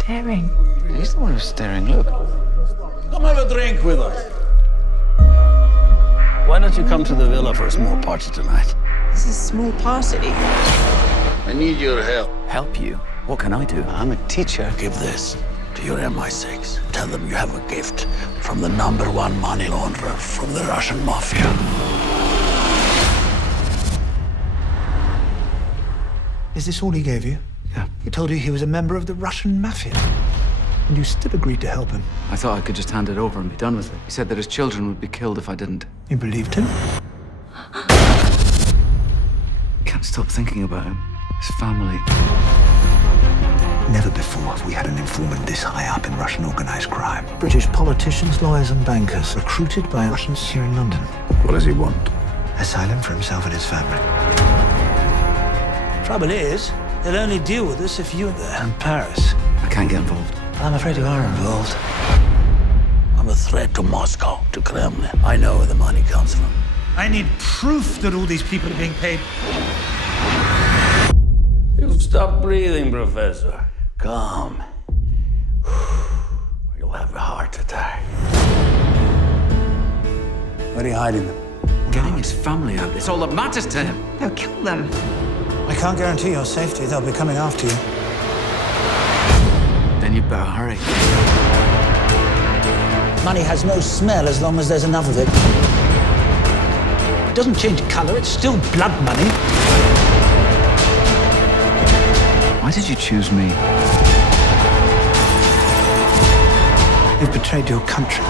staring? He's the one who's staring. Look. Come have a drink with us. Why don't you come to the villa for a small party tonight? This is a small party. I need your help. Help you? What can I do? I'm a teacher. Give this to your MI6. Tell them you have a gift from the #1 money launderer from the Russian mafia. Is this all he gave you? Yeah. He told you he was a member of the Russian mafia. And you still agreed to help him. I thought I could just hand it over and be done with it. He said that his children would be killed if I didn't. You believed him? Can't stop thinking about him. His family. Never before have we had an informant this high up in Russian organized crime. British politicians, lawyers, and bankers recruited by Russians here in London. What does he want? Asylum for himself and his family. Trouble is, they'll only deal with us if you're there in Paris. I can't get involved. I'm afraid you are involved. I'm a threat to Moscow, to Kremlin. I know where the money comes from. I need proof that all these people are being paid. You've stopped breathing, Professor. Calm. You'll have a heart attack. Where are you hiding them? Getting his family out. It's all that matters to him. They'll kill them. I can't guarantee your safety. They'll be coming after you. Then you better hurry. Money has no smell as long as there's enough of it. It doesn't change color. It's still blood money. Why did you choose me? You've betrayed your country.